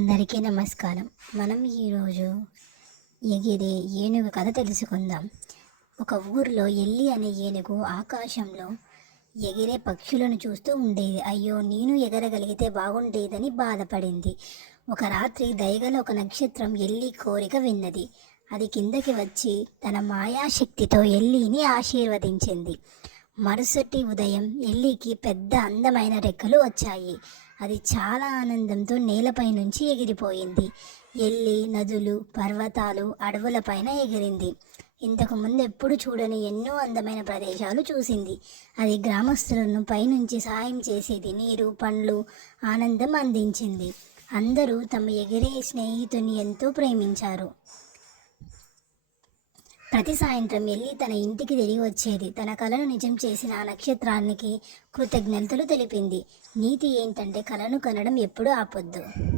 అందరికీ నమస్కారం. మనం ఈరోజు ఎగిరే ఏనుగు కథ తెలుసుకుందాం. ఒక ఊరిలో ఎల్లి అనే ఏనుగు ఆకాశంలో ఎగిరే పక్షులను చూస్తూ ఉండేది. అయ్యో, నేను ఎగరగలిగితే బాగుండేదని బాధపడింది. ఒక రాత్రి దయగల ఒక నక్షత్రం ఎల్లి కోరిక విన్నది. అది కిందకి వచ్చి తన మాయాశక్తితో ఎల్లిని ఆశీర్వదించింది. మరుసటి ఉదయం ఎల్లికి పెద్ద అందమైన రెక్కలు వచ్చాయి. అది చాలా ఆనందంతో నేలపై నుంచి ఎగిరిపోయింది. ఎల్లి నదులు, పర్వతాలు, అడవులపైన ఎగిరింది. ఇంతకు ముందు ఎప్పుడు చూడని ఎన్నో అందమైన ప్రదేశాలు చూసింది. అది గ్రామస్తులను పైనుంచి సహాయం చేసేది. నీరు, పండ్లు, ఆనందం అందించింది. అందరూ తమ ఎగిరే స్నేహితుని ఎంతో ప్రేమించారు. ప్రతి సాయంత్రం ఎల్లి తన ఇంటికి తిరిగి వచ్చేది. తన కలను నిజం చేసిన ఆ నక్షత్రానికి కృతజ్ఞతలు తెలిపింది. నీతి ఏంటంటే కలను కనడం ఎప్పుడూ ఆపొద్దు.